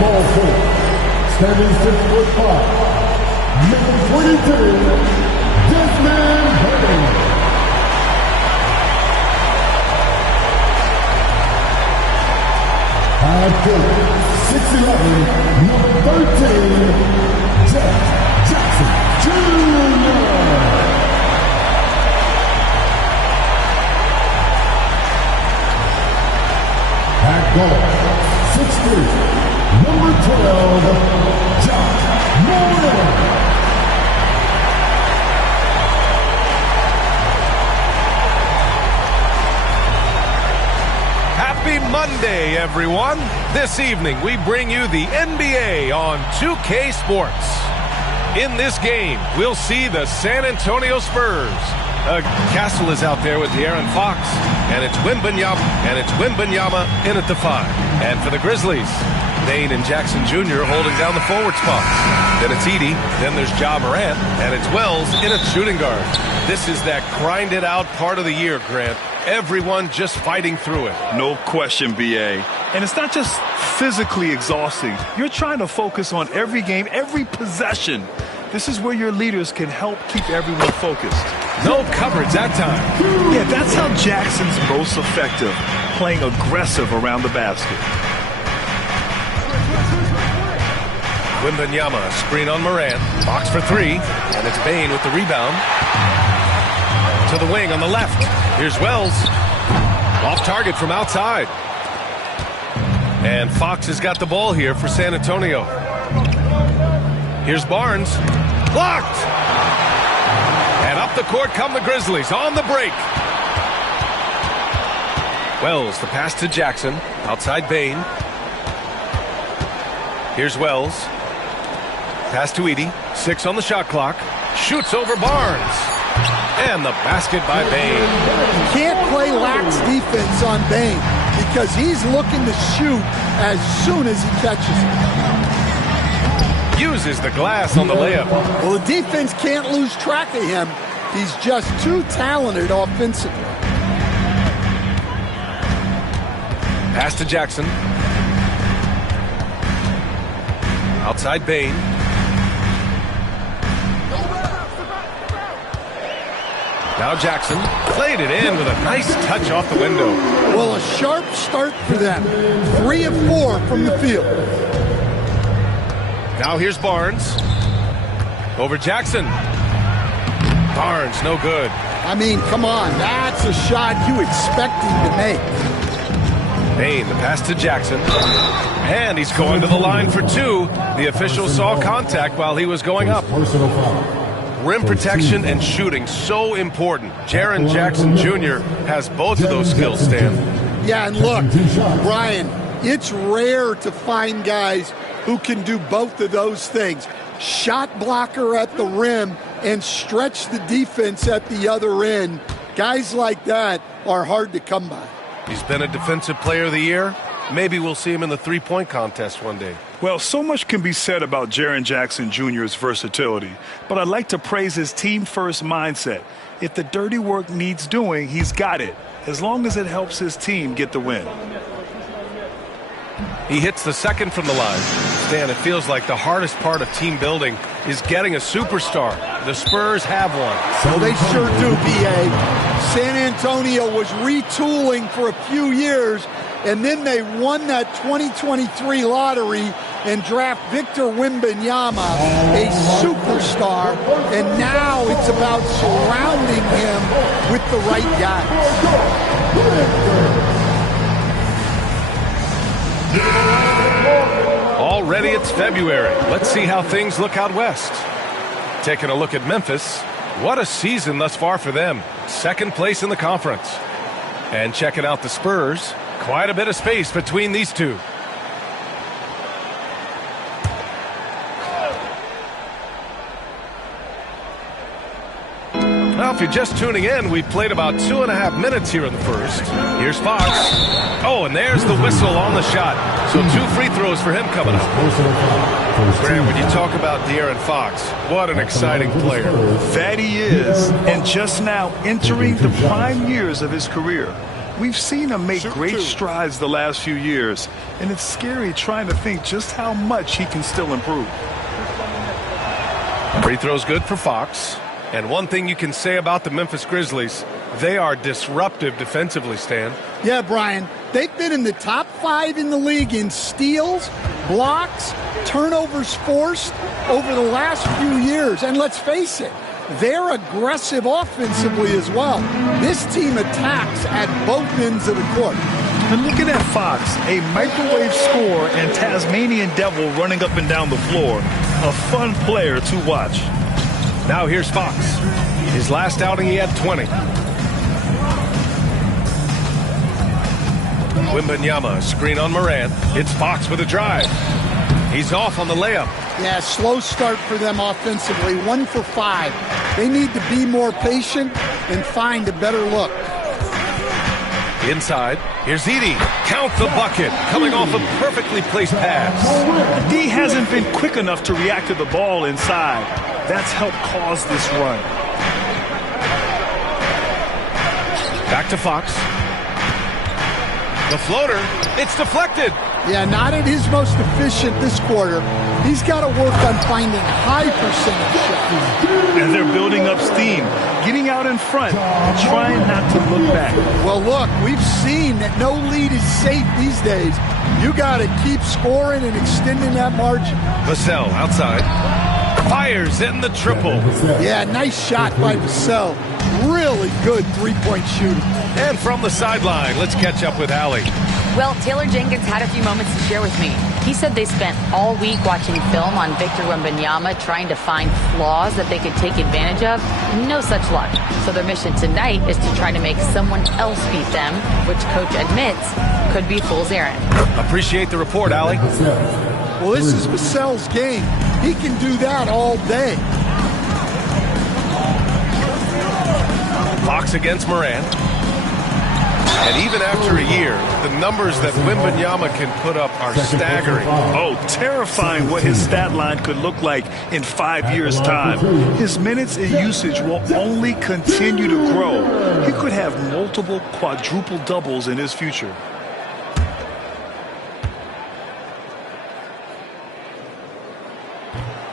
small forward, standing 6'5", number 22, Desmond Bain. High forward, 6'11", number 13, Jackson Jr. At guard, 6'3", number 12, Josh Moore. Happy Monday, everyone. This evening, we bring you the NBA on 2K Sports. In this game, we'll see the San Antonio Spurs. Castle is out there with De'Aaron Fox, and it's Wembanyama in at the 5. And for the Grizzlies, Bain and Jackson Jr. holding down the forward spots. Then it's Edey, then there's Ja Morant, and it's Wells in at shooting guard. This is that grinded out part of the year, Grant. Everyone just fighting through it. No question, B.A. And it's not just physically exhausting. You're trying to focus on every game, every possession. This is where your leaders can help keep everyone focused. No coverage that time. Yeah, that's how Jackson's most effective, playing aggressive around the basket. Wembanyama, screen on Morant, box for 3, and it's Bain with the rebound. To the wing on the left. Here's Wells. Off target from outside. And Fox has got the ball here for San Antonio. Here's Barnes. Blocked! And up the court come the Grizzlies on the break. Wells, the pass to Jackson. Outside Bain. Here's Wells. Pass to Edey. 6 on the shot clock. Shoots over Barnes. And the basket by Bain. You can't play lax defense on Bain because he's looking to shoot as soon as he catches it. Uses the glass on the layup. Well, the defense can't lose track of him. He's just too talented offensively. Pass to Jackson. Outside Bain. Now Jackson played it in with a nice touch off the window. Well, a sharp start for them. 3 of 4 from the field. Now here's Barnes. Over Jackson. Barnes, no good. I mean, come on. That's a shot you expect him to make. Bain, the pass to Jackson. And he's going to the line for 2. The official saw contact while he was going up. Rim protection and shooting, so important. Jaren Jackson Jr. has both of those skills, Stan. Yeah, and look, Brian, it's rare to find guys who can do both of those things. Shot blocker at the rim and stretch the defense at the other end. Guys like that are hard to come by. He's been a defensive player of the year. Maybe we'll see him in the three-point contest one day. Well, so much can be said about Jaren Jackson Jr.'s versatility, but I'd like to praise his team-first mindset. If the dirty work needs doing, he's got it, as long as it helps his team get the win. He hits the second from the line. Stan, it feels like the hardest part of team building is getting a superstar. The Spurs have one. So they sure do, B.A. San Antonio was retooling for a few years, and then they won that 2023 lottery and draft Victor Wembanyama, a superstar, and now it's about surrounding him with the right guys. Already it's February. Let's see how things look out west. Taking a look at Memphis. What a season thus far for them. Second place in the conference. And checking out the Spurs. Quite a bit of space between these two. Now, if you're just tuning in, we've played about 2.5 minutes here in the first. Here's Fox. Oh, and there's the whistle on the shot. So 2 free throws for him coming up. Graham, when you talk about De'Aaron Fox, what an exciting player. That he is, and just now entering the prime years of his career. We've seen him make great strides the last few years, and it's scary trying to think just how much he can still improve. Free throw's good for Fox. And one thing you can say about the Memphis Grizzlies, they are disruptive defensively, Stan. Yeah, Brian. They've been in the top 5 in the league in steals, blocks, turnovers forced over the last few years. And let's face it, they're aggressive offensively as well. This team attacks at both ends of the court. And looking at Fox, a microwave scorer and Tasmanian devil running up and down the floor. A fun player to watch. Now here's Fox. His last outing, he had 20. Wembanyama, screen on Morant. It's Fox with a drive. He's off on the layup. Yeah, slow start for them offensively. 1 for 5. They need to be more patient and find a better look. Inside, here's Edey. Count the bucket. Coming off a perfectly placed pass. D hasn't been quick enough to react to the ball inside. That's helped cause this run. Back to Fox. The floater, it's deflected. Yeah, not at his most efficient this quarter. He's got to work on finding high percentage shots. And they're building up steam, getting out in front, trying not to look back. Well, look, we've seen that no lead is safe these days. You got to keep scoring and extending that margin. Vassell outside. Fires in the triple. Yeah, nice shot by Vassell. Really good three-point shooting. And from the sideline, let's catch up with Allie. Well, Taylor Jenkins had a few moments to share with me. He said they spent all week watching film on Victor Wembanyama, trying to find flaws that they could take advantage of. No such luck. So their mission tonight is to try to make someone else beat them, which coach admits could be fool's errand. Appreciate the report, Allie. Well, this is Vassell's game. He can do that all day. Fox against Morant. And even after a year, the numbers that Wembanyama can put up are staggering. Oh, terrifying what his stat line could look like in 5 years' time. His minutes and usage will only continue to grow. He could have multiple quadruple doubles in his future.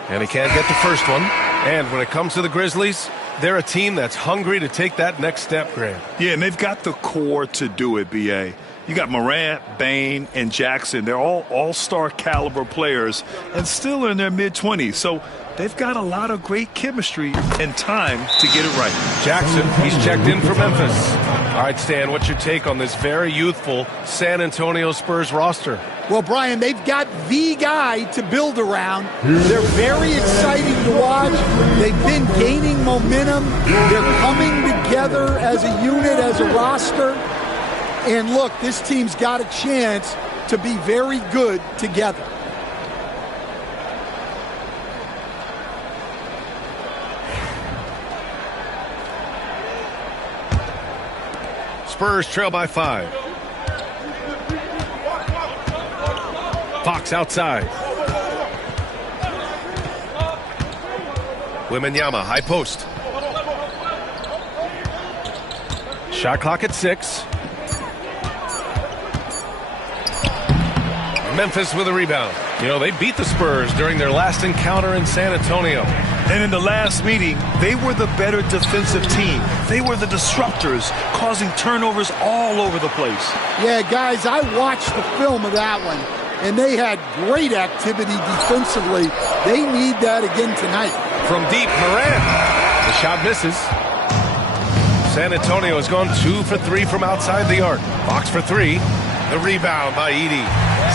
And he can't get the first one. And when it comes to the Grizzlies, they're a team that's hungry to take that next step, Grant. Yeah, and they've got the core to do it, B.A. You got Morant, Bane, and Jackson. They're all all-star caliber players and still in their mid-20s. So they've got a lot of great chemistry and time to get it right. Jackson, he's checked in for Memphis. All right, Stan, what's your take on this very youthful San Antonio Spurs roster? Well, Brian, they've got the guy to build around. They're very exciting to watch. They've been gaining momentum. They're coming together as a unit, as a roster. And look, this team's got a chance to be very good together. Spurs trail by 5. Fox outside. Wembanyama, high post. Shot clock at 6. Memphis with a rebound. You know, they beat the Spurs during their last encounter in San Antonio. And in the last meeting, they were the better defensive team. They were the disruptors, causing turnovers all over the place. Yeah, guys, I watched the film of that one, and they had great activity defensively. They need that again tonight. From deep, Morant. The shot misses. San Antonio has gone 2 for 3 from outside the arc. Fox for 3. The rebound by Edey.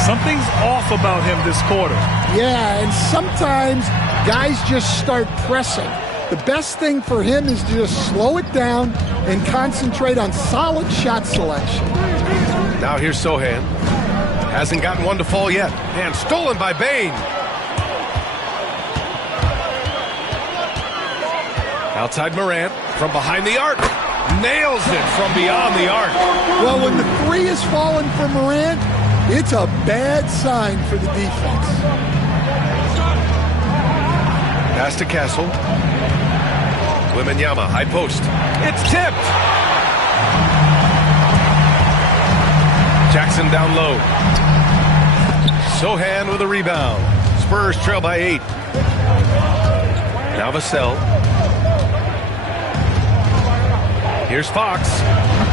Something's off about him this quarter. Yeah, and sometimes guys just start pressing. The best thing for him is to just slow it down and concentrate on solid shot selection. Now here's Sohan. Hasn't gotten one to fall yet. And stolen by Bane. Outside Morant from behind the arc. Nails it from beyond the arc. Well, when the three is falling for Morant, it's a bad sign for the defense. Pass to Castle. Wembanyama, high post. It's tipped. Jackson down low. Sohan with a rebound. Spurs trail by 8. Now Vassell. Here's Fox.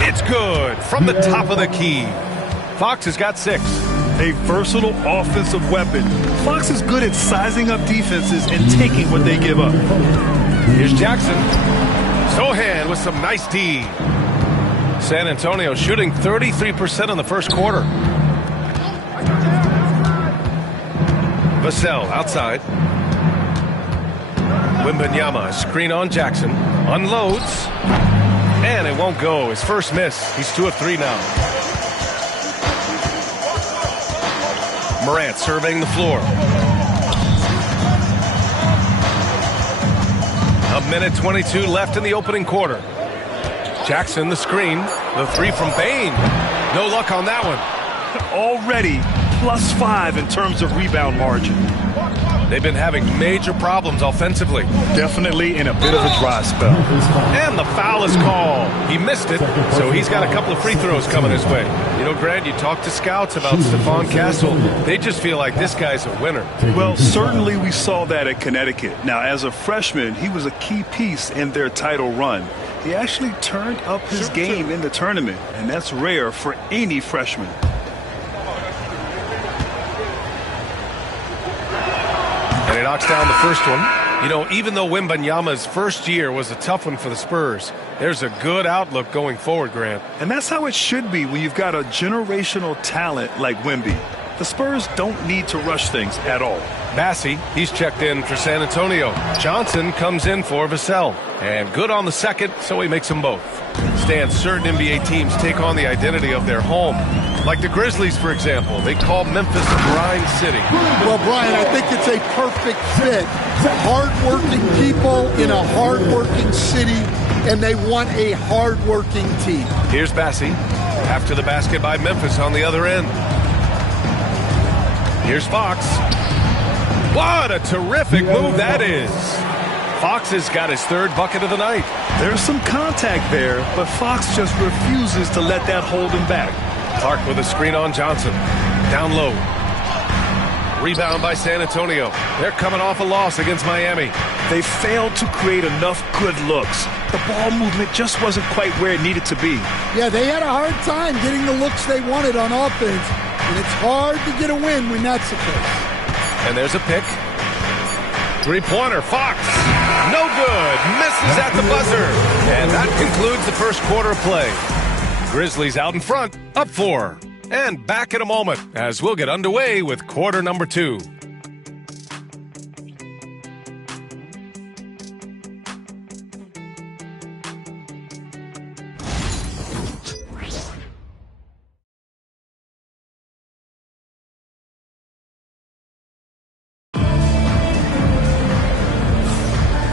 It's good from the top of the key. Fox has got 6. A versatile offensive weapon. Fox is good at sizing up defenses and taking what they give up. Here's Jackson. Sohan with some nice D. San Antonio shooting 33% in the first quarter. Vassell outside. Wembanyama, screen on Jackson. Unloads. And it won't go. His first miss. He's 2 of 3 now. Morant surveying the floor. A minute 22 left in the opening quarter. Jackson the screen. The 3 from Bain. No luck on that one. Already +5 in terms of rebound margin. They've been having major problems offensively. Definitely in a bit of a dry spell. And the foul is called. He missed it, so he's got a couple of free throws coming his way. You know, Grant, you talk to scouts about Stephon Castle. They just feel like this guy's a winner. Well, certainly we saw that at Connecticut. Now, as a freshman, he was a key piece in their title run. He actually turned up his game in the tournament, and that's rare for any freshman. And he knocks down the first one. You know, even though Wembanyama's first year was a tough one for the Spurs, there's a good outlook going forward, Grant. And that's how it should be when you've got a generational talent like Wemby. The Spurs don't need to rush things at all. Massey, he's checked in for San Antonio. Johnson comes in for Vassell. And good on the second, so he makes them both. Stan, certain NBA teams take on the identity of their home. Like the Grizzlies, for example. They call Memphis Grind City. Well, Brian, I think it's a perfect fit. Hard-working people in a hard-working city, and they want a hard-working team. Here's Massey. After the basket by Memphis on the other end. Here's Fox. What a terrific move that is. Fox has got his 3rd bucket of the night. There's some contact there, but Fox just refuses to let that hold him back. Clark with a screen on Johnson. Down low. Rebound by San Antonio. They're coming off a loss against Miami. They failed to create enough good looks. The ball movement just wasn't quite where it needed to be. Yeah, they had a hard time getting the looks they wanted on offense, and it's hard to get a win when that's the case. And there's a pick. 3-pointer, Fox. No good. Misses at the buzzer. And that concludes the first quarter of play. Grizzlies out in front, up 4. And back in a moment as we'll get underway with quarter number 2.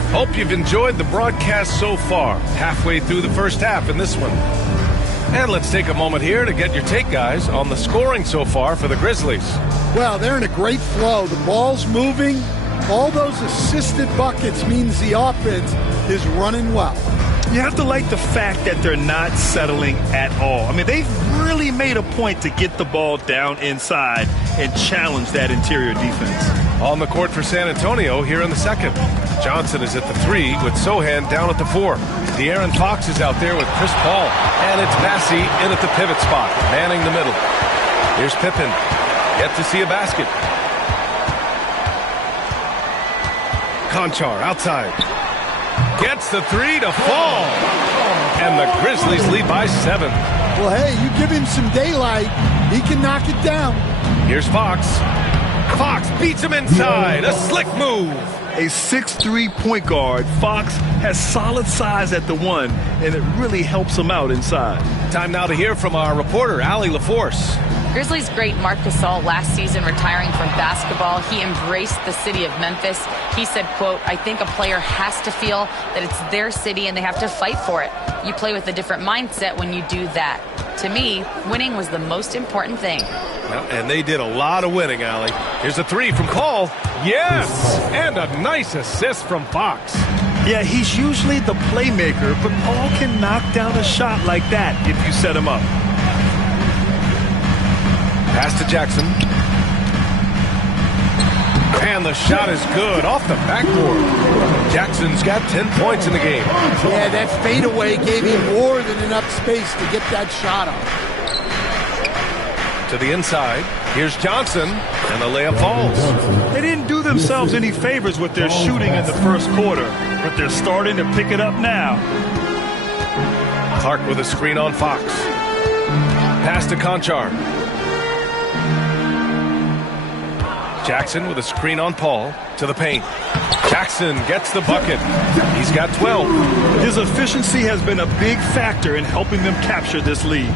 Hope you've enjoyed the broadcast so far. Halfway through the first half in this one. And let's take a moment here to get your take, guys, on the scoring so far for the Grizzlies. Well, they're in a great flow. The ball's moving. All those assisted buckets means the offense is running well. You have to like the fact that they're not settling at all. I mean, they've really made a point to get the ball down inside and challenge that interior defense. On the court for San Antonio here in the second. Johnson is at the 3 with Sohan down at the 4. De'Aaron Fox is out there with Chris Paul. And it's Massey in at the pivot spot, manning the middle. Here's Pippen. Yet to see a basket. Conchar outside. Gets the 3 to fall. And the Grizzlies lead by 7. Well, hey, you give him some daylight, he can knock it down. Here's Fox. Fox beats him inside. A slick move. A 6'3" point guard, Fox has solid size at the 1, and it really helps him out inside. Time now to hear from our reporter, Allie LaForce. Grizzlies great Marc Gasol last season retiring from basketball. He embraced the city of Memphis. He said, quote, I think a player has to feel that it's their city and they have to fight for it. You play with a different mindset when you do that. To me, winning was the most important thing. And they did a lot of winning, Allie. Here's a 3 from Paul. Yes! And a nice assist from Fox. Yeah, he's usually the playmaker, but Paul can knock down a shot like that if you set him up. Pass to Jackson. And the shot is good off the backboard. Jackson's got 10 points in the game. Yeah, that fadeaway gave him more than enough space to get that shot off. To the inside. Here's Johnson, and the layup falls. They didn't do themselves any favors with their shooting in the first quarter, but they're starting to pick it up now. Clark with a screen on Fox. Pass to Conchar. Jackson with a screen on Paul to the paint. Jackson gets the bucket. He's got 12. His efficiency has been a big factor in helping them capture this lead.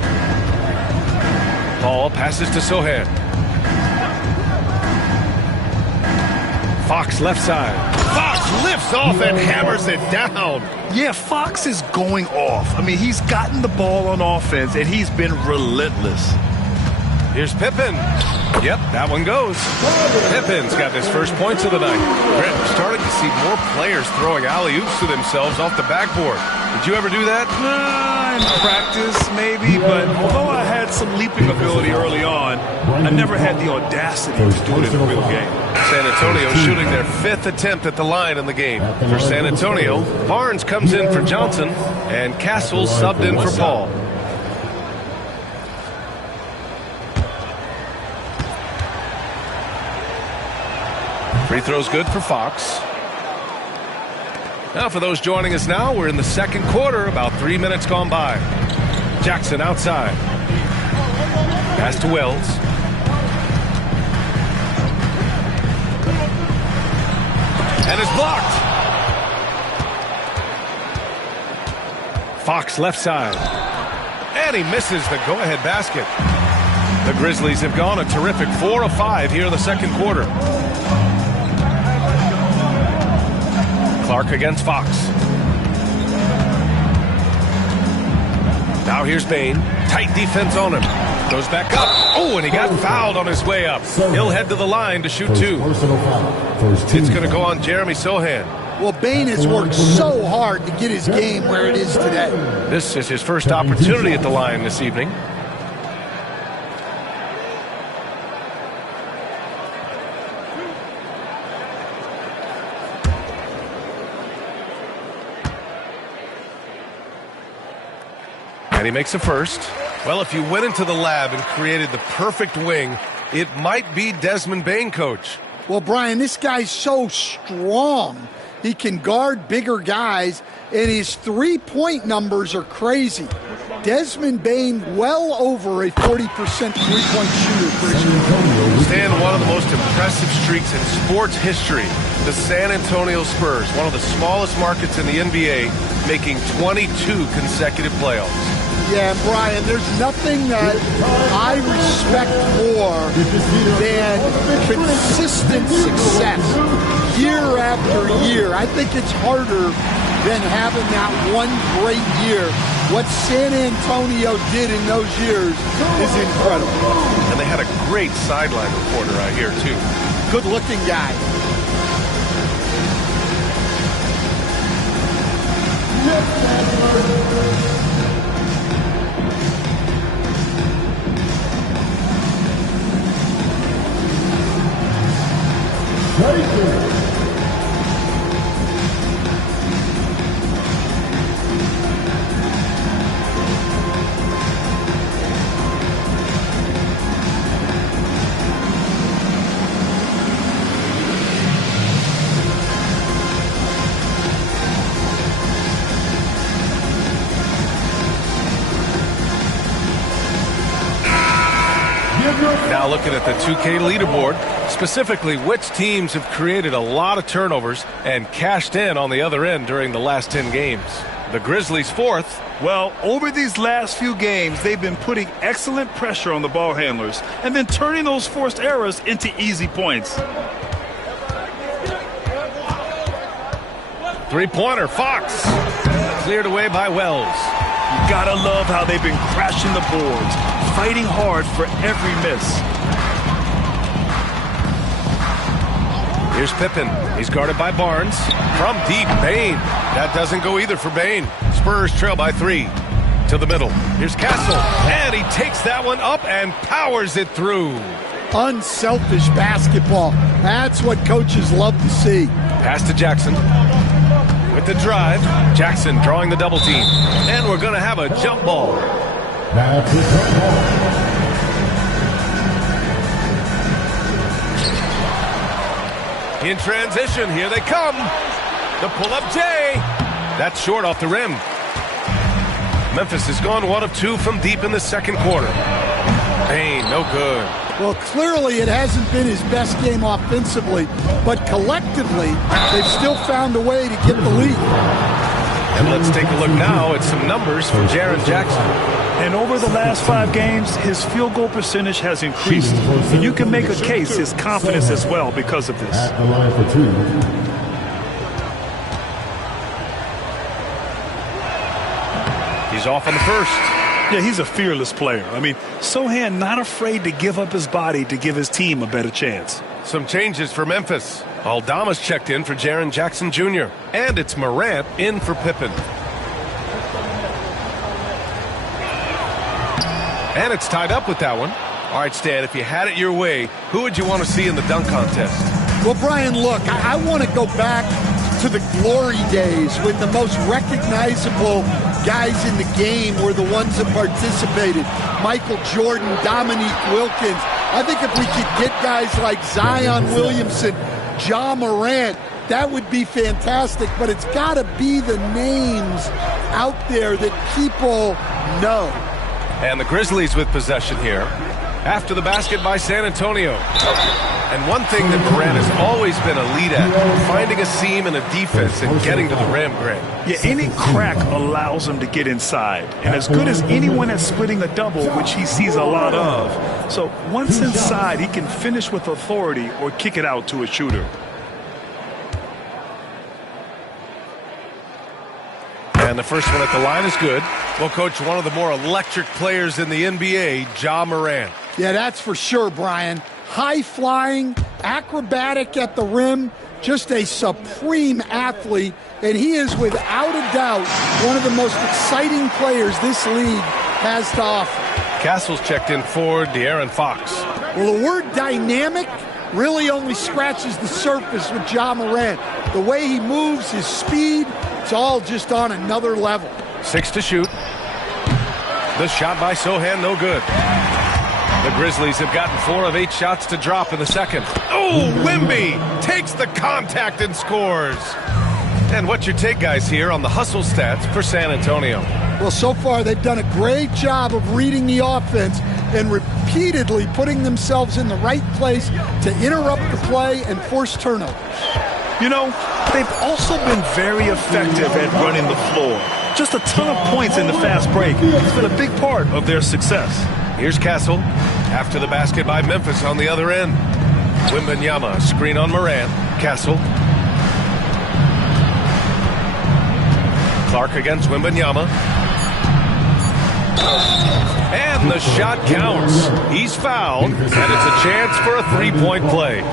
Paul passes to Sohan. Fox left side. Fox lifts off and hammers it down. Yeah, Fox is going off. I mean, he's gotten the ball on offense, and he's been relentless. Here's Pippen. Yep, that one goes. Pippen's got his first points of the night. Brett, we're starting to see more players throwing alley-oops to themselves off the backboard. Did you ever do that? In practice, maybe, but although I had some leaping ability early on, I never had the audacity to do it in a real game. San Antonio shooting their 5th attempt at the line in the game. For San Antonio, Barnes comes in for Johnson, and Castle subbed in for Paul. Free throw's good for Fox. Now for those joining us now, we're in the second quarter, about 3 minutes gone by. Jackson outside. Pass to Wells. And it's blocked. Fox left side. And he misses the go-ahead basket. The Grizzlies have gone a terrific 4 of 5 here in the second quarter. Clark against Fox. Now here's Bain. Tight defense on him. Goes back up. Oh, and he got fouled on his way up. He'll head to the line to shoot 2. It's going to go on Jeremy Sohan. Well, Bain has worked so hard to get his game where it is today. This is his first opportunity at the line this evening. And he makes a first. Well, if you went into the lab and created the perfect wing, it might be Desmond Bain, Coach. Well, Brian, this guy's so strong. He can guard bigger guys, and his three-point numbers are crazy. Desmond Bain well over a 40% three-point shooter, Christian. Stan, one of the most impressive streaks in sports history. The San Antonio Spurs, one of the smallest markets in the NBA, making 22 consecutive playoffs. Yeah, Brian, there's nothing that I respect more than consistent success year after year. I think it's harder than having that one great year. What San Antonio did in those years is incredible. And they had a great sideline reporter out here, too. Good-looking guy. Now looking at the 2K leaderboard, specifically which teams have created a lot of turnovers and cashed in on the other end during the last 10 games. The Grizzlies 4th. Well, over these last few games, they've been putting excellent pressure on the ball handlers and then turning those forced errors into easy points. Three-pointer, Fox. Cleared away by Wells. You gotta love how they've been crashing the boards, fighting hard for every miss. Here's Pippen. He's guarded by Barnes. From deep, Bain. That doesn't go either for Bain. Spurs trail by 3. To the middle. Here's Castle. And he takes that one up and powers it through. Unselfish basketball. That's what coaches love to see. Pass to Jackson. With the drive. Jackson drawing the double team. And we're going to have a jump ball. That's the jump ball. In transition, here they come. The pull-up J. That's short off the rim. Memphis has gone 1 of 2 from deep in the second quarter. Payne, no good. Well, clearly it hasn't been his best game offensively, but collectively, they've still found a way to get the lead. And let's take a look now at some numbers from Jaren Jackson. And over the last 5 games, his field goal percentage has increased. And you can make a case his confidence as well because of this. At the line for 2. He's off on the first. Yeah, he's a fearless player. I mean, Sohan not afraid to give up his body to give his team a better chance. Some changes for Memphis. Aldama's checked in for Jaren Jackson Jr. And it's Morant in for Pippen. And it's tied up with that one. All right, Stan, if you had it your way, who would you want to see in the dunk contest? Well, Brian, look, I want to go back to the glory days when the most recognizable guys in the game were the ones that participated. Michael Jordan, Dominique Wilkins. I think if we could get guys like Zion Williamson, Ja Morant, that would be fantastic, but it's got to be the names out there that people know. And the Grizzlies with possession here. After the basket by San Antonio. And one thing that Morant has always been elite at, finding a seam in a defense and getting to the rim, Grant. Yeah, any crack allows him to get inside. And as good as anyone at splitting a double, which he sees a lot of. So once inside, he can finish with authority or kick it out to a shooter. And the first one at the line is good. Well, Coach, one of the more electric players in the NBA, Ja Morant. Yeah, that's for sure, Brian. High-flying, acrobatic at the rim, just a supreme athlete, and he is without a doubt one of the most exciting players this league has to offer. Castle's checked in for De'Aaron Fox. Well, the word dynamic really only scratches the surface with Ja Morant. The way he moves, his speed, it's all just on another level. 6 to shoot. The shot by Sohan, no good. The Grizzlies have gotten 4 of 8 shots to drop in the second. Oh, Wemby takes the contact and scores. And what's your take, guys, here on the hustle stats for San Antonio? Well, so far they've done a great job of reading the offense and repeatedly putting themselves in the right place to interrupt the play and force turnovers. You know, they've also been very effective at running the floor. Just a ton of points in the fast break. It's been a big part of their success. Here's Castle. After the basket by Memphis on the other end. Wembanyama, screen on Morant. Castle. Clark against Wembanyama. And the shot counts. He's fouled, and it's a chance for a three-point play.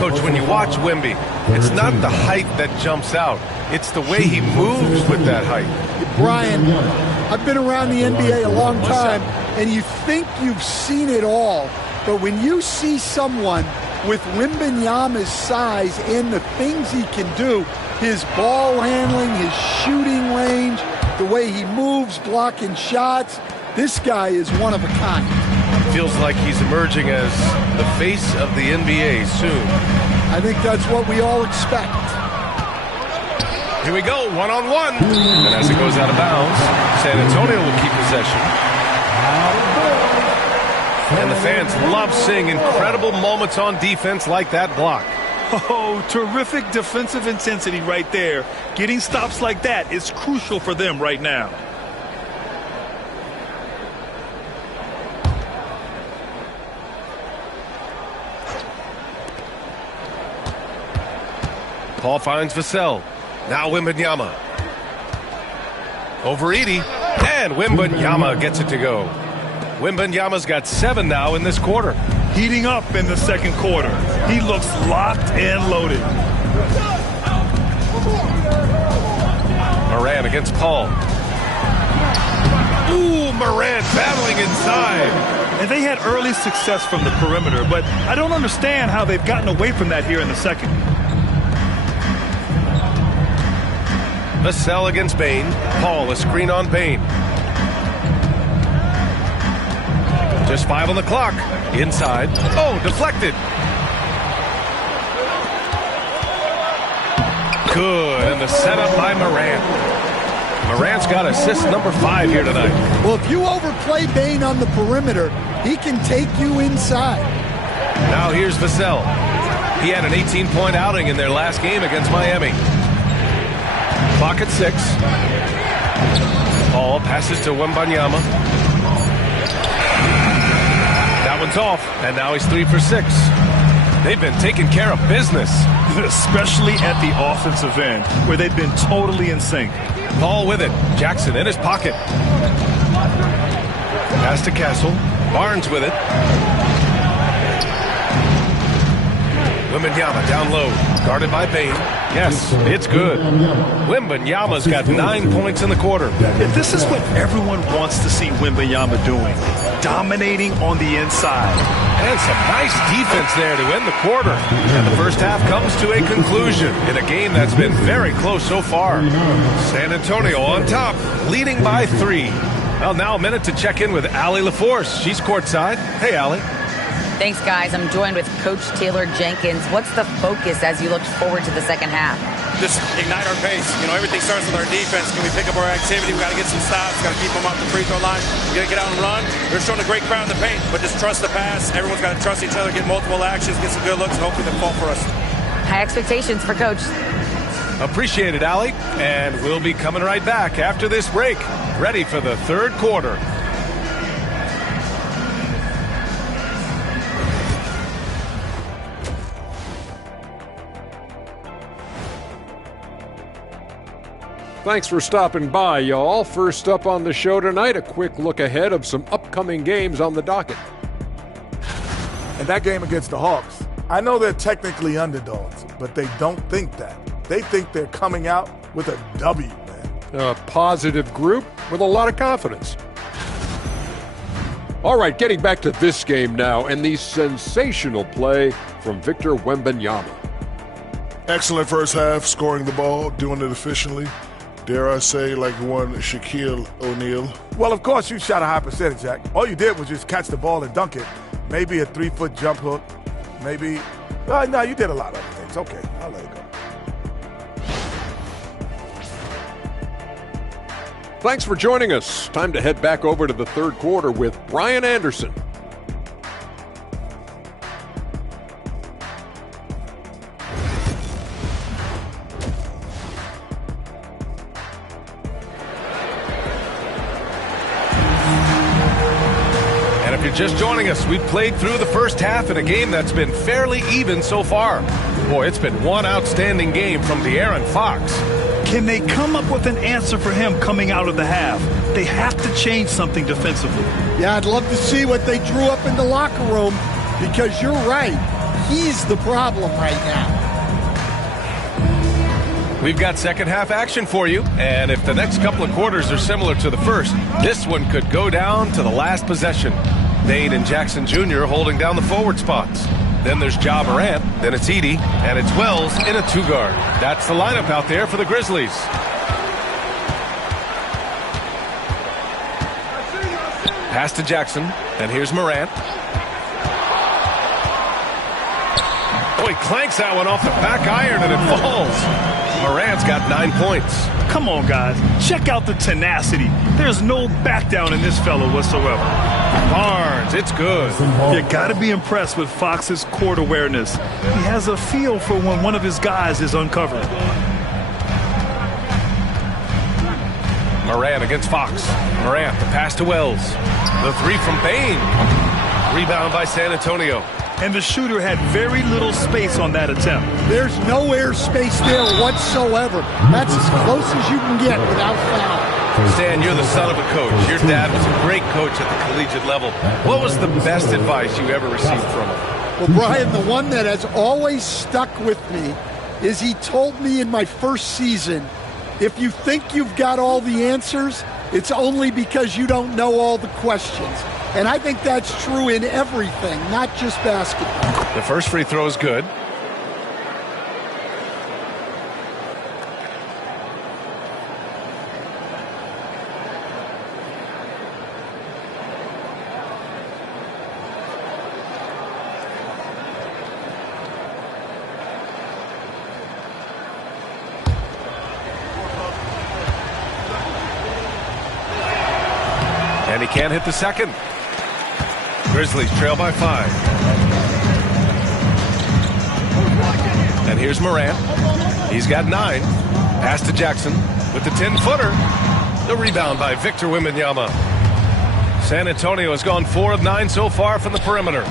Coach, when you watch Wemby, it's not the height that jumps out. It's the way he moves with that height. Brian, I've been around the NBA a long time, and you think you've seen it all. But when you see someone with Wembanyama's size and the things he can do, his ball handling, his shooting range, the way he moves, blocking shots, this guy is one of a kind. Feels like he's emerging as the face of the NBA soon. I think that's what we all expect. Here we go, one-on-one. And as it goes out of bounds, San Antonio will keep possession. And the fans love seeing incredible moments on defense like that block. Oh, terrific defensive intensity right there. Getting stops like that is crucial for them right now. Paul finds Vassell. Now Wembanyama. Over Edey. And Wembanyama gets it to go. Wembanyama's got 7 now in this quarter. Heating up in the second quarter. He looks locked and loaded. Morant against Paul. Ooh, Morant battling inside. And they had early success from the perimeter, but I don't understand how they've gotten away from that here in the second. Vassell against Bane. Paul, a screen on Bane. Just 5 on the clock. Inside. Oh, deflected. Good, and the setup by Morant. Morant's got assist number 5 here tonight. Well, if you overplay Bane on the perimeter, he can take you inside. Now here's Vassell. He had an 18-point outing in their last game against Miami. Clock at 6. Paul passes to Wembanyama. That one's off, and now he's 3 for 6. They've been taking care of business. Especially at the offensive end, where they've been totally in sync. Paul with it. Jackson in his pocket. Pass to Castle. Barnes with it. Wembanyama down low. Guarded by Bane. Yes, it's good. Wembanyama's got 9 points in the quarter. And this is what everyone wants to see Wembanyama doing. Dominating on the inside. And some nice defense there to end the quarter. And the first half comes to a conclusion in a game that's been very close so far. San Antonio on top, leading by 3. Well, now a minute to check in with Allie LaForce. She's courtside. Hey, Allie. Thanks, guys. I'm joined with Coach Taylor Jenkins. What's the focus as you look forward to the second half? Just ignite our pace. You know, everything starts with our defense. Can we pick up our activity? We got to get some stops. Got to keep them off the free throw line. We got to get out and run. They're showing a great crowd in the paint, but just trust the pass. Everyone's got to trust each other, get multiple actions, get some good looks, and hopefully they fall for us. High expectations for Coach. Appreciate it, Allie. And we'll be coming right back after this break. Ready for the third quarter. Thanks for stopping by, y'all. First up on the show tonight, a quick look ahead of some upcoming games on the docket. And that game against the Hawks, I know they're technically underdogs, but they don't think that. They think they're coming out with a W, man. A positive group with a lot of confidence. All right, getting back to this game now and the sensational play from Victor Wembanyama. Excellent first half, scoring the ball, doing it efficiently. Dare I say, like one Shaquille O'Neal. Well, of course, you shot a high percentage, Jack. All you did was just catch the ball and dunk it. Maybe a 3-foot jump hook. Maybe. No, you did a lot of other things. Okay, I'll let it go. Thanks for joining us. Time to head back over to the third quarter with Brian Anderson. If you're just joining us, we've played through the first half in a game that's been fairly even so far. Boy, it's been one outstanding game from De'Aaron Fox. Can they come up with an answer for him coming out of the half? They have to change something defensively. Yeah, I'd love to see what they drew up in the locker room, because you're right. He's the problem right now. We've got second half action for you, and if the next couple of quarters are similar to the first, this one could go down to the last possession. Dane and Jackson Jr. holding down the forward spots. Then there's Ja Morant, then it's Edey, and it's Wells in a two-guard. That's the lineup out there for the Grizzlies. Pass to Jackson, and here's Morant. Oh, he clanks that one off the back iron, and it falls. Morant's got 9 points. Come on, guys. Check out the tenacity. There's no back down in this fellow whatsoever. Barnes, it's good. You got to be impressed with Fox's court awareness. He has a feel for when one of his guys is uncovered. Morant against Fox. Morant, the pass to Wells. The three from Bane. Rebound by San Antonio. And the shooter had very little space on that attempt. There's no air space there whatsoever. That's as close as you can get without foul. Stan, you're the son of a coach. Your dad was a great coach at the collegiate level. What was the best advice you ever received from him? Well, Brian, the one that has always stuck with me is he told me in my first season, if you think you've got all the answers, it's only because you don't know all the questions. And I think that's true in everything, not just basketball. The first free throw is good. And he can't hit the second. Grizzlies trail by 5. And here's Morant. He's got 9. Pass to Jackson with the 10-footer. The rebound by Victor Wembanyama. San Antonio has gone 4 of 9 so far from the perimeter.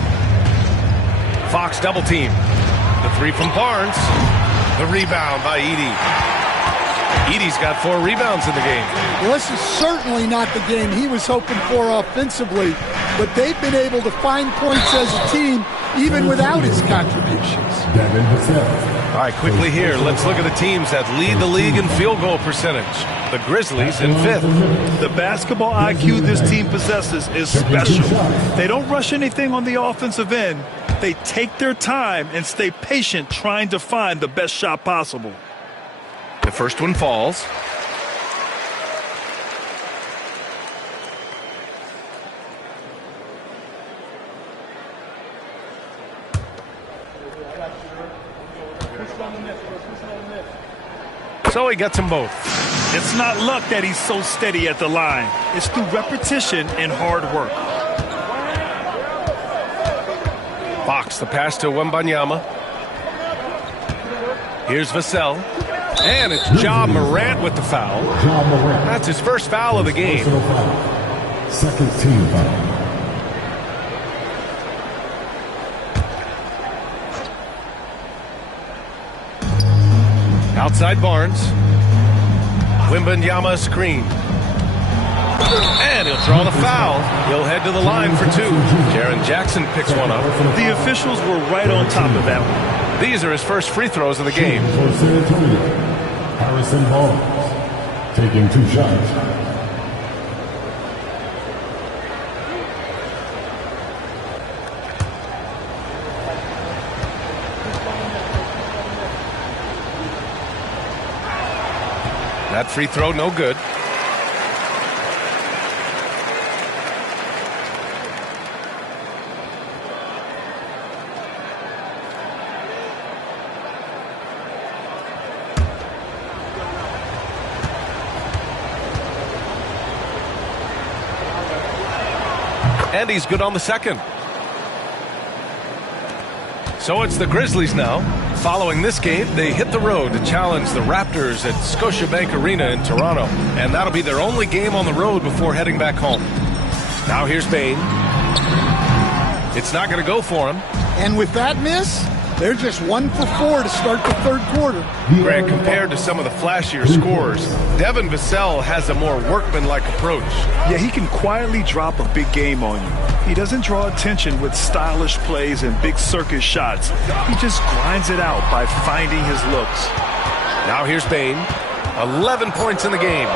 Fox double team. The 3 from Barnes. The rebound by Edey. Edey's got 4 rebounds in the game. Well, this is certainly not the game he was hoping for offensively, but they've been able to find points as a team even without his contributions. All right, quickly here, let's look at the teams that lead the league in field goal percentage. The Grizzlies in 5th. The basketball IQ this team possesses is special. They don't rush anything on the offensive end. They take their time and stay patient trying to find the best shot possible. The first one falls. So he gets them both. It's not luck that he's so steady at the line. It's through repetition and hard work. Fox, the pass to Wembanyama. Here's Vassell. And it's Ja Morant with the foul. That's his first foul of the game. Second team foul. Outside Barnes. Wembanyama screen. And he'll draw the foul. He'll head to the line for 2. Jaren Jackson picks one up. The officials were right on top of that one. These are his first free throws of the game. For San Antonio, Harrison Barnes taking 2 shots. That free throw no good. And he's good on the second. So it's the Grizzlies now. Following this game, they hit the road to challenge the Raptors at Scotiabank Arena in Toronto. And that'll be their only game on the road before heading back home. Now here's Bane. It's not going to go for him. And with that miss, they're just 1 for 4 to start the third quarter. Grant, compared to some of the flashier scores, Devin Vassell has a more workmanlike approach. Yeah, he can quietly drop a big game on you. He doesn't draw attention with stylish plays and big circus shots. He just grinds it out by finding his looks. Now here's Bane. 11 points in the game.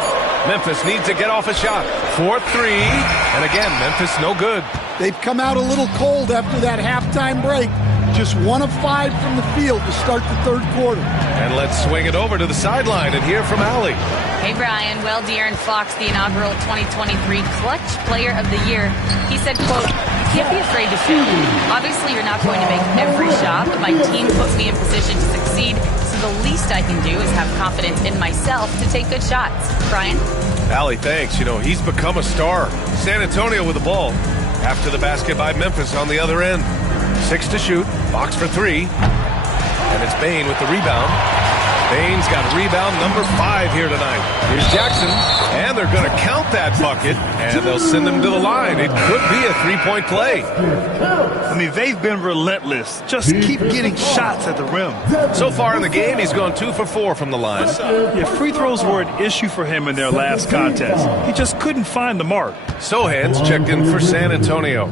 Memphis needs to get off a shot. 4-3. And again, Memphis no good. They've come out a little cold after that halftime break. Just 1 of 5 from the field to start the third quarter. And let's swing it over to the sideline and hear from Allie. Hey, Brian. Well, De'Aaron Fox, the inaugural 2023 Clutch Player of the Year, he said, quote, "You can't be afraid to fail. Obviously, you're not going to make every shot, but my team puts me in position to succeed, so the least I can do is have confidence in myself to take good shots." Brian? Allie, thanks. You know, he's become a star. San Antonio with the ball. After the basket by Memphis on the other end. 6 to shoot. Fox for 3. And it's Bane with the rebound. Bane's got rebound number 5 here tonight. Here's Jackson. And they're going to count that bucket. And they'll send him to the line. It could be a 3-point play. I mean, they've been relentless. Just keep getting shots at the rim. So far in the game, he's gone 2 for 4 from the line. Yeah, free throws were an issue for him in their last contest. He just couldn't find the mark. Sohan's checked in for San Antonio.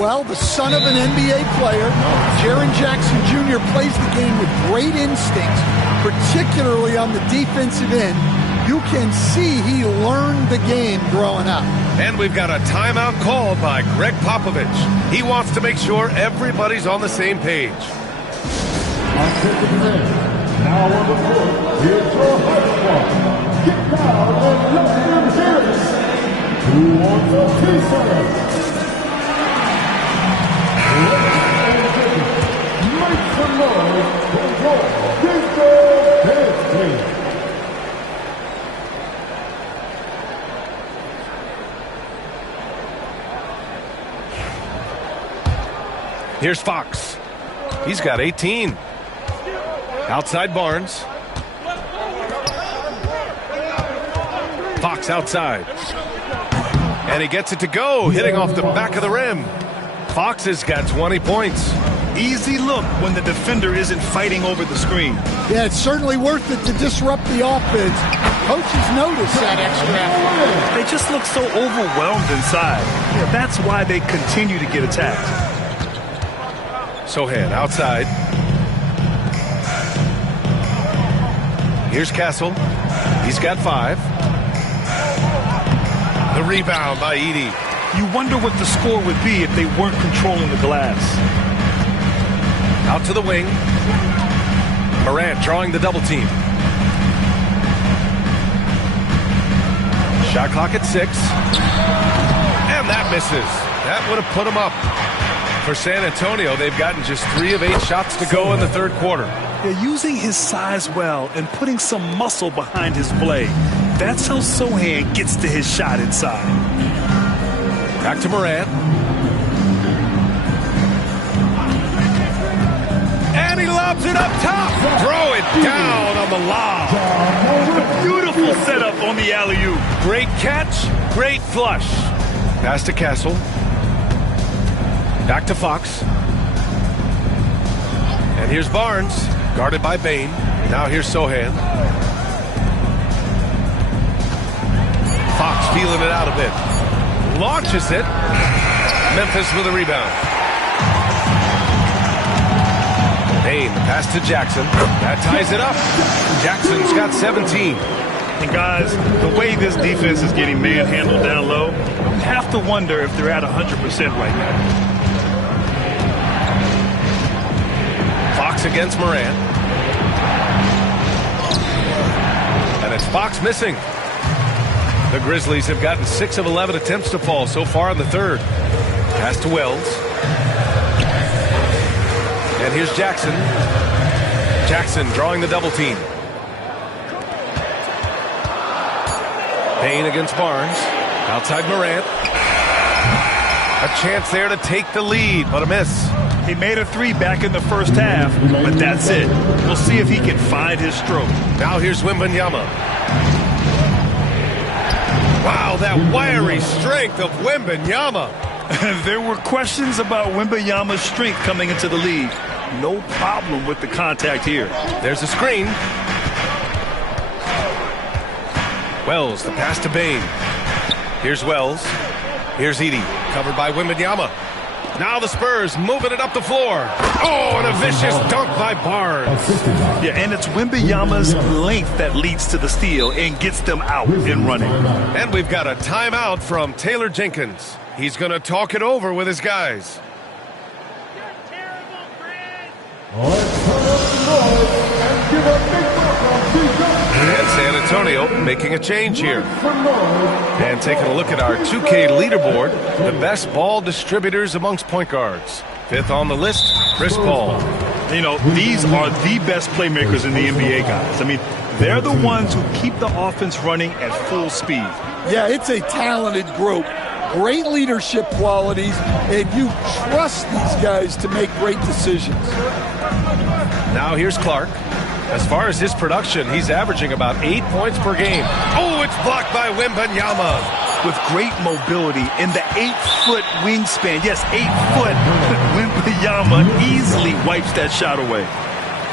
Well, the son of an NBA player, Jaren Jackson Jr. plays the game with great instincts, particularly on the defensive end. You can see he learned the game growing up. And we've got a timeout called by Greg Popovich. He wants to make sure everybody's on the same page. Now on the court, here's your head squad. Get down and let them hear it. Who wants a piece of it? Make some noise for your Grizzlies dance team. Here's Fox. He's got 18. Outside Barnes. Fox outside. And he gets it to go, hitting off the back of the rim. Fox has got 20 points. Easy look when the defender isn't fighting over the screen. Yeah, it's certainly worth it to disrupt the offense. Coaches notice that extra effort. They just look so overwhelmed inside. Yeah, that's why they continue to get attacked. Sohan outside. Here's Castle. He's got 5. The rebound by Edey. You wonder what the score would be if they weren't controlling the glass. Out to the wing. Morant drawing the double team. Shot clock at 6. And that misses. That would have put them up. For San Antonio, they've gotten just 3 of 8 shots to go in the third quarter. They're using his size well and putting some muscle behind his play. That's how Sohan gets to his shot inside. Back to Morant. And he lobs it up top. Throw it down on the lob. Beautiful setup on the alley-oop. Great catch, great flush. Pass to Castle. Back to Fox. And here's Barnes, guarded by Bane. Now here's Sohan. Fox feeling it out a bit. Launches it. Memphis with a rebound. Bane, pass to Jackson. That ties it up. Jackson's got 17. And guys, the way this defense is getting manhandled down low, you have to wonder if they're at 100% right now. Fox against Morant. And it's Fox missing. The Grizzlies have gotten 6 of 11 attempts to fall so far in the third. Pass to Wells. And here's Jackson. Jackson drawing the double team. Payne against Barnes. Outside Morant. A chance there to take the lead, but a miss. He made a 3 back in the first half, but that's it. We'll see if he can find his stroke. Now here's Wembanyama. Wow, that wiry strength of Wembanyama. There were questions about Wembanyama's strength coming into the league. No problem with the contact here. There's a screen. Wells, the pass to Bane. Here's Wells. Here's Edey, covered by Wembanyama. Now the Spurs moving it up the floor. Oh, and a vicious dunk by Barnes. Yeah, and it's Wembanyama's length that leads to the steal and gets them out and running. And we've got a timeout from Taylor Jenkins. He's going to talk it over with his guys. And San Antonio making a change here. And taking a look at our 2K leaderboard, the best ball distributors amongst point guards. 5th on the list, Chris Paul. You know, these are the best playmakers in the NBA, guys. I mean, they're the ones who keep the offense running at full speed. Yeah, it's a talented group. Great leadership qualities, and you trust these guys to make great decisions. Now here's Clark. As far as his production, he's averaging about 8 points per game. Oh, it's blocked by Wembanyama. With great mobility and the 8-foot wingspan. Yes, 8 foot. Wembanyama easily wipes that shot away.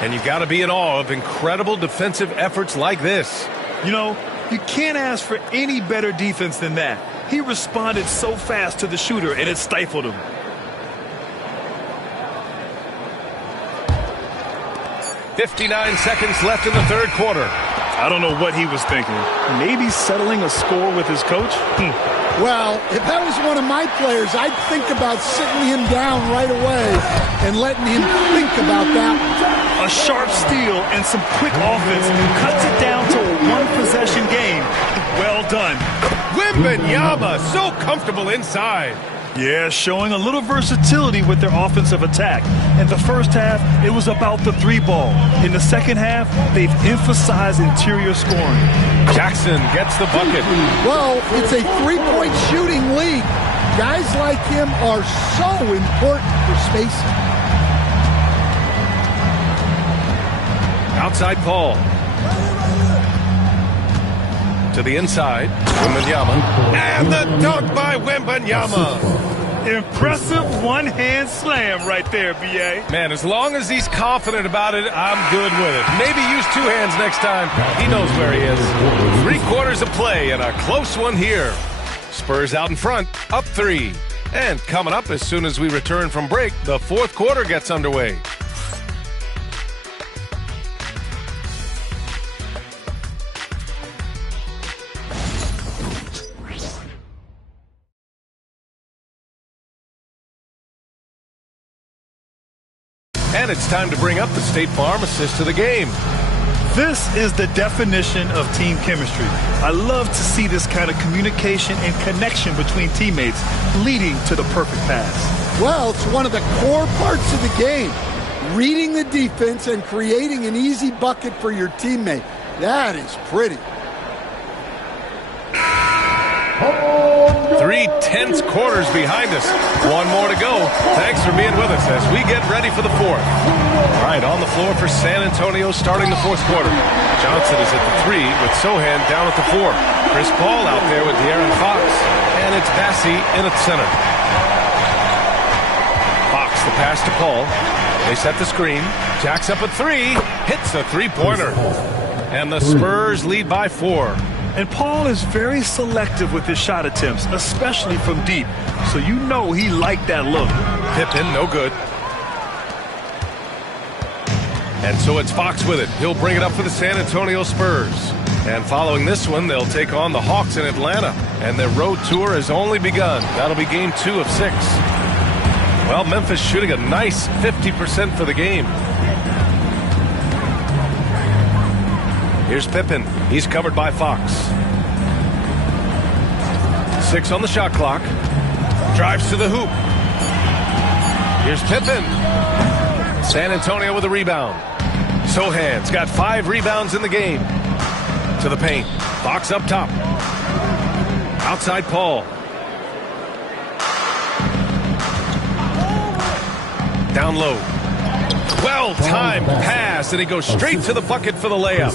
And you got to be in awe of incredible defensive efforts like this. You know, you can't ask for any better defense than that. He responded so fast to the shooter, and it stifled him. .59 seconds left in the third quarter. I don't know what he was thinking. Maybe settling a score with his coach? Well, if that was one of my players, I'd think about sitting him down right away and letting him think about that. A sharp steal and some quick offense cuts it down to a one-possession game. Well done. Wembanyama so comfortable inside. Yeah, showing a little versatility with their offensive attack. In the first half, it was about the three ball. In the second half, they've emphasized interior scoring. Jackson gets the bucket. Well, it's a three-point shooting league. Guys like him are so important for spacing. Outside Paul. To the inside, Wembanyama. And the dunk by Wembanyama. Impressive one-hand slam right there, B.A. Man, as long as he's confident about it, I'm good with it. Maybe use two hands next time. He knows where he is. 3 quarters of play and a close one here. Spurs out in front, up 3. And coming up as soon as we return from break, the 4th quarter gets underway. And it's time to bring up the State Farm assist to the game. This is the definition of team chemistry. I love to see this kind of communication and connection between teammates leading to the perfect pass. Well, it's one of the core parts of the game. Reading the defense and creating an easy bucket for your teammate. That is pretty. 3 tense quarters behind us. One more to go. Thanks for being with us as we get ready for the 4th. All right, on the floor for San Antonio starting the 4th quarter. Johnson is at the 3 with Sohan down at the 4. Chris Paul out there with De'Aaron Fox. And it's Bassey in at center. Fox, the pass to Paul. They set the screen. Jack's up at 3. Hits a three-pointer. And the Spurs lead by 4. And Paul is very selective with his shot attempts, especially from deep. So you know he liked that look. Pippen, no good. And so it's Fox with it. He'll bring it up for the San Antonio Spurs. And following this one, they'll take on the Hawks in Atlanta. And their road tour has only begun. That'll be game 2 of 6. Well, Memphis shooting a nice 50% for the game. Here's Pippen. He's covered by Fox. 6 on the shot clock. Drives to the hoop. Here's Pippen. San Antonio with a rebound. Sohan's got 5 rebounds in the game. To the paint. Fox up top. Outside Paul. Down low. Well-timed pass, and he goes straight to the bucket for the layup.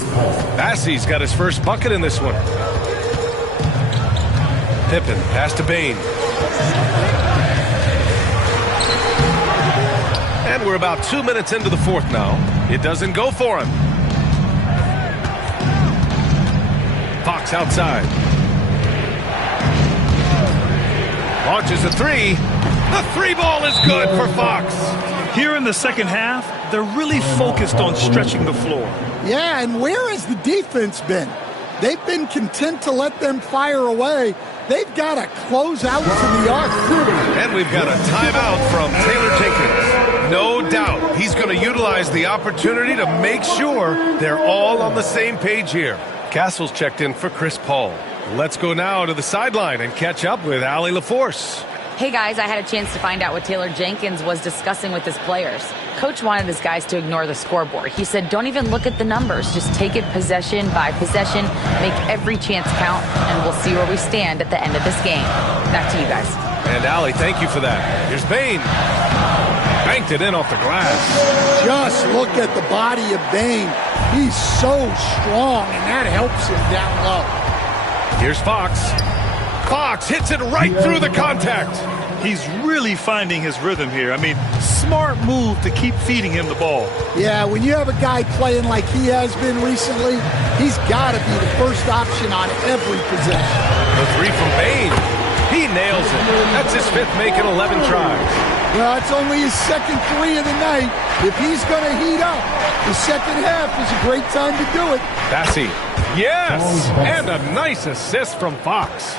Bassey's got his first bucket in this one. Pippen, pass to Bane. And we're about 2 minutes into the 4th now. It doesn't go for him. Fox outside. Launches a 3. The 3 ball is good for Fox. Here in the second half, they're really focused on stretching the floor. Yeah, and where has the defense been? They've been content to let them fire away. They've got to close out to the arc. And we've got a timeout from Taylor Jenkins. No doubt he's going to utilize the opportunity to make sure they're all on the same page here. Castle's checked in for Chris Paul. Let's go now to the sideline and catch up with Allie LaForce. Hey guys, I had a chance to find out what Taylor Jenkins was discussing with his players. Coach wanted his guys to ignore the scoreboard. He said, don't even look at the numbers. Just take it possession by possession, make every chance count, and we'll see where we stand at the end of this game. Back to you guys. And Allie, thank you for that. Here's Bane. Banked it in off the glass. Just look at the body of Bane. He's so strong, and that helps him down low. Here's Fox. Fox hits it right through the contact. He's really finding his rhythm here. I mean, smart move to keep feeding him the ball. Yeah, when you have a guy playing like he has been recently, he's got to be the first option on every possession. The 3 from Bane. He nails it. That's his 5th make in 11 tries. Well, it's only his 2nd 3 of the night. If he's going to heat up, The second half is a great time to do it. Bassey. Yes! And a nice assist from Fox.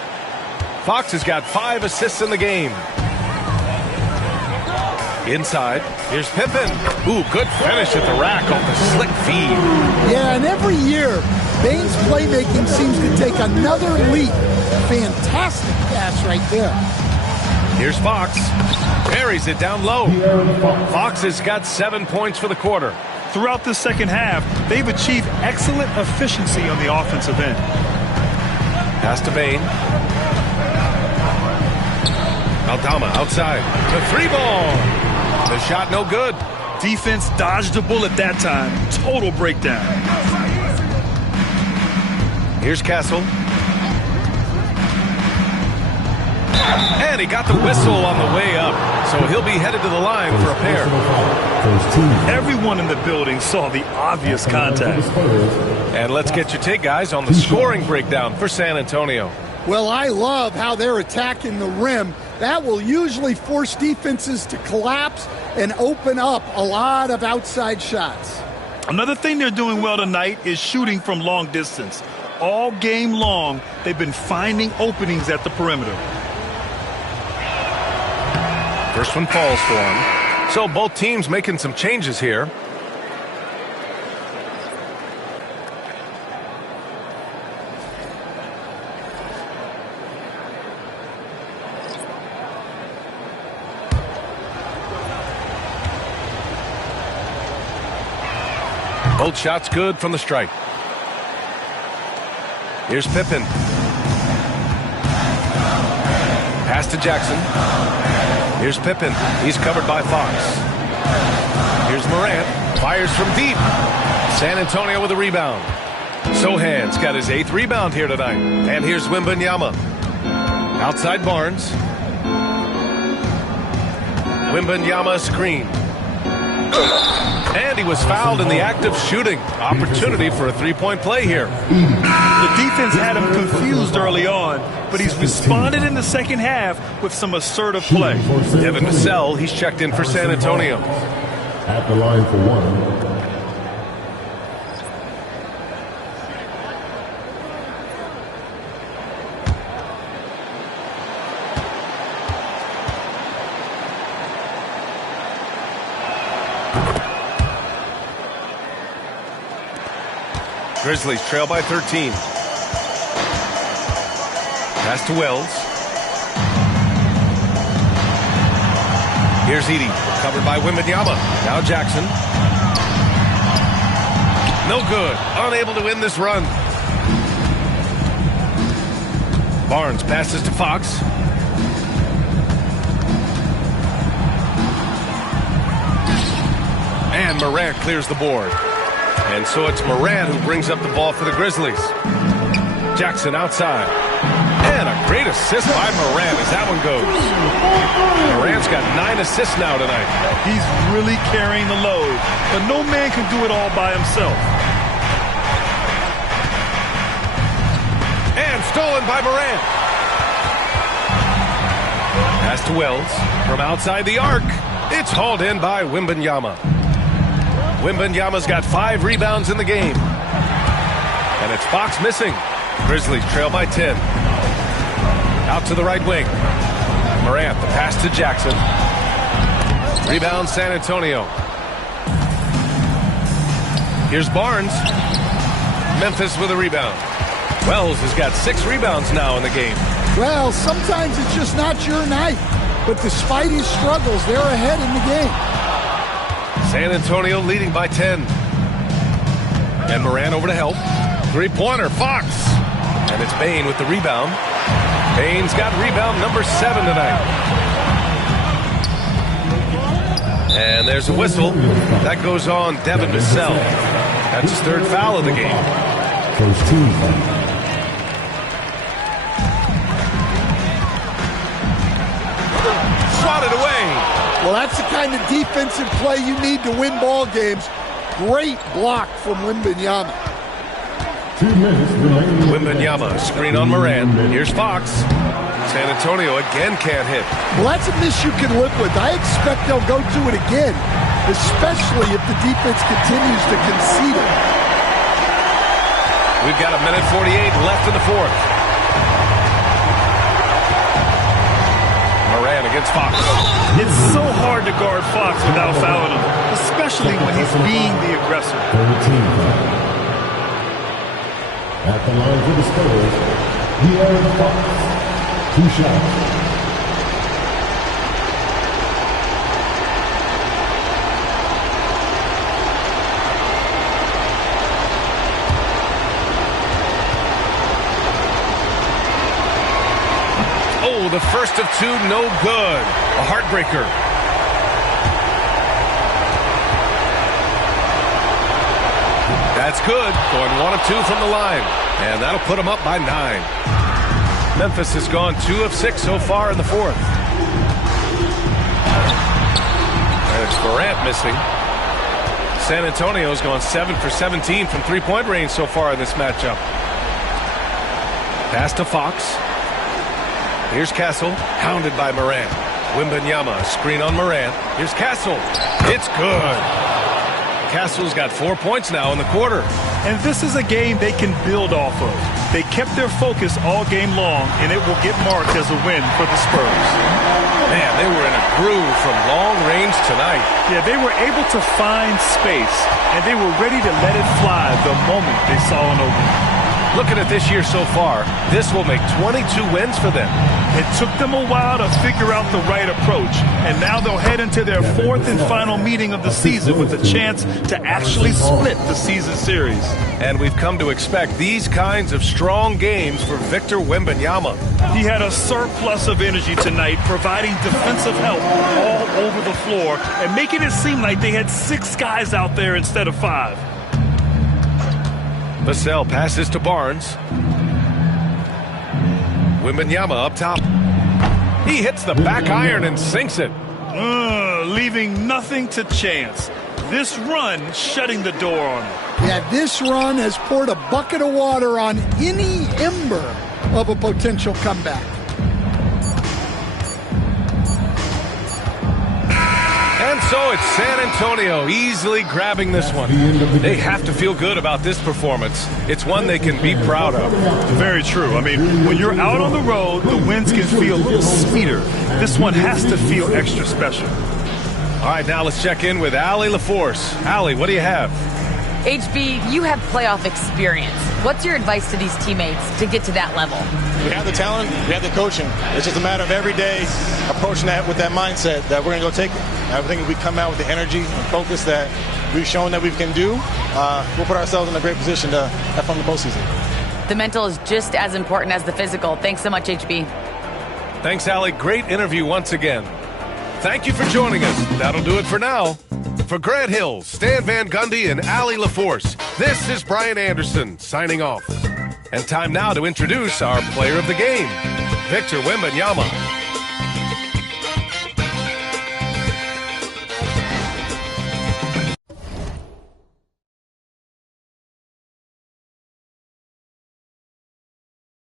Fox has got 5 assists in the game. Inside, here's Pippen. Ooh, good finish at the rack on the slick feed. Yeah, and every year, Bane's playmaking seems to take another leap. Fantastic pass right there. Here's Fox. Buries it down low. Fox has got 7 points for the quarter. Throughout the second half, they've achieved excellent efficiency on the offensive end. Pass to Bane. Aldama outside. The 3-ball. The shot no good. Defense dodged the bullet that time. Total breakdown. Here's Castle. And he got the whistle on the way up. So he'll be headed to the line for a pair. Everyone in the building saw the obvious contact. And let's get your take, guys, on the scoring breakdown for San Antonio. Well, I love how they're attacking the rim. That will usually force defenses to collapse and open up a lot of outside shots. Another thing they're doing well tonight is shooting from long distance. All game long, they've been finding openings at the perimeter. First one falls for him. So both teams making some changes here. Both shots good from the stripe. Here's Pippen. Pass to Jackson. Here's Pippen. He's covered by Fox. Here's Morant. Fires from deep. San Antonio with a rebound. Sohan's got his 8th rebound here tonight. And here's Wembanyama. Outside Barnes. Wembanyama screen. And he was fouled in the act of shooting. Opportunity for a 3-point play here. The defense had him confused early on, but he's responded in the second half with some assertive play. Devin Vassell, he's checked in for San Antonio. At the line for one. Grizzlies trail by 13. Pass to Wells. Here's Edey, covered by Wembanyama. Now Jackson. No good. Unable to win this run. Barnes passes to Fox. And Morant clears the board. And so it's Morant who brings up the ball for the Grizzlies. Jackson outside. And a great assist by Morant as that one goes. Morant's got 9 assists now tonight. He's really carrying the load, but no man can do it all by himself. And stolen by Morant. Pass to Wells. From outside the arc. It's hauled in by Wembanyama. Wembanyama's got 5 rebounds in the game. And it's Fox missing. Grizzlies trail by 10. Out to the right wing. Morant, the pass to Jackson. Rebound San Antonio. Here's Barnes. Memphis with a rebound. Wells has got 6 rebounds now in the game. Well, sometimes it's just not your night. But despite his struggles, they're ahead in the game. San Antonio leading by 10. And Morant over to help. 3-pointer, Fox. And it's Bane with the rebound. Bane's got rebound number 7 tonight. And there's a whistle. That goes on Devin Vassell. That's his 3rd foul of the game. First team foul. Swatted away. Well, that's the kind of defensive play you need to win ball games. Great block from Wembanyama. 2 minutes remaining. Wembanyama, screen on Morant. Here's Fox. San Antonio again can't hit. Well, that's a miss you can live with. I expect they'll go to it again, especially if the defense continues to concede it. We've got 1:48 left in the fourth. Moran against Fox. It's so hard to guard Fox without fouling him, especially when he's being the aggressor. 13. At the line for the Spurs, De'Aaron Fox. 2 shots. Oh, the first of 2, no good. A heartbreaker. That's good. Going 1 of 2 from the line. And that'll put them up by 9. Memphis has gone 2 of 6 so far in the fourth. And it's Morant missing. San Antonio's gone 7 for 17 from three-point range so far in this matchup. Pass to Fox. Here's Castle, hounded by Morant. Wembanyama, screen on Morant. Here's Castle. It's good. Castle's got 4 points now in the quarter. And this is a game they can build off of. They kept their focus all game long, and it will get marked as a win for the Spurs. Man, they were in a groove from long range tonight. Yeah, they were able to find space, and they were ready to let it fly the moment they saw an opening. Looking at this year so far, this will make 22 wins for them. It took them a while to figure out the right approach, and now they'll head into their 4th and final meeting of the season with a chance to actually split the season series. And we've come to expect these kinds of strong games for Victor Wembanyama. He had a surplus of energy tonight, providing defensive help all over the floor and making it seem like they had 6 guys out there instead of 5. Vassell passes to Barnes. Wembanyama up top. He hits the back iron and sinks it. Leaving nothing to chance. This run shutting the door on him. Yeah, this run has poured a bucket of water on any ember of a potential comeback. And so it's San Antonio easily grabbing this one. They have to feel good about this performance. It's one they can be proud of. Very true. I mean, when you're out on the road, the wins can feel a little sweeter. This one has to feel extra special. All right, now let's check in with Allie LaForce. Allie, what do you have? HB, you have playoff experience. What's your advice to these teammates to get to that level? We have the talent, we have the coaching. It's just a matter of every day approaching that with that mindset that we're going to go take it. I think if we come out with the energy and focus that we've shown that we can do, we'll put ourselves in a great position to have fun in the postseason. The mental is just as important as the physical. Thanks so much, HB. Thanks, Allie. Great interview once again. Thank you for joining us. That'll do it for now. For Grant Hill, Stan Van Gundy, and Allie LaForce, this is Brian Anderson signing off. And time now to introduce our player of the game, Victor Wembanyama.